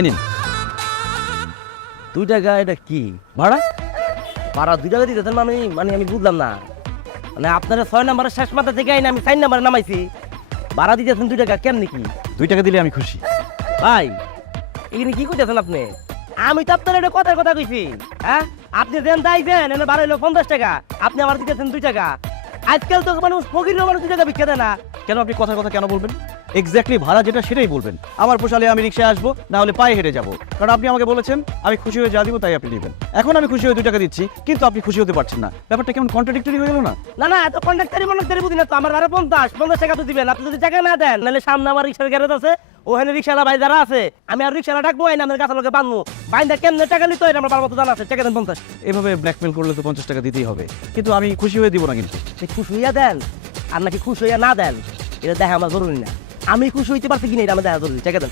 নিন। 2 টাকা এটা কি ভাড়া? ভাড়া 2 টাকা দিতেছেন মানে আমি বুঝলাম না। মানে আপনারা 6 নম্বরের শেষ মাথা থেকে আইন আমি 4 নম্বরে নামাইছি, ভাড়া দিতেছেন 2 টাকা, কেমনি কি 2 টাকা দিলে আমি খুশি। ভাই? এখানে কি করতেছেন আপনি? আমি তো আপনার এটা কথার কথা কইছি। হ্যাঁ, আপনি দেন দাইছেন এনে ভাড়া হইলো 50 টাকা, আপনি আমার দিতেছেন 2 টাকা। আজকাল তো মানুষ ফকির মানুষ 2 টাকা ভিক্ষা দেয় না। কেন আপনি কথার কথা কেন বলবেন? এক্স্যাক্টলি ভাড়া যেটা সেটাই বলবেন। আমার পোষালে আমি রিক্সায় আসবো, না হলে পায়ে হেঁটে যাবো। কারণ আপনি আমাকে বলেছেন আমি খুশি হয়ে যা দিব তাই আপনি নেবেন। এখন আমি খুশি হয়ে 2 টাকা দিচ্ছি, কিন্তু আপনি খুশি হতে পারছেন না। ব্যাপারটা কেমন কন্ট্রাডিক্টরি হয়ে গেল না? না না, এত কন্ডাক্টারি বুঝি না তো। আমার ভাড়া 50 টাকা তো দিবেন। আপনি যদি টাকা না দেন, নাহলে সামনে আমার রিক্সার গ্যারেজ আছে, ওখানে রিক্সাওয়ালা ভাই যারা আছে, আমি আর রিক্সাওয়ালা ডাকবো, আইনা আমার কাছে লোকে বানবো। বাইন্দা কেমনে টাকা নিতে হয় আমার বাবার মতো জানা আছে। টাকা দেন 50। এভাবে ব্ল্যাকমেল করলে তো 50 টাকা দিতেই হবে, কিন্তু আমি খুশি হয়ে দিব না কিন্তু। খুশি হইয়া দেন আর নাকি খুশি হইয়া না দেন, এটা দেখা আমার জরুরি না। আমি খুশি হইতে পারছি কিনা এটা আমার দেখা জরুরি। টাকা দেন।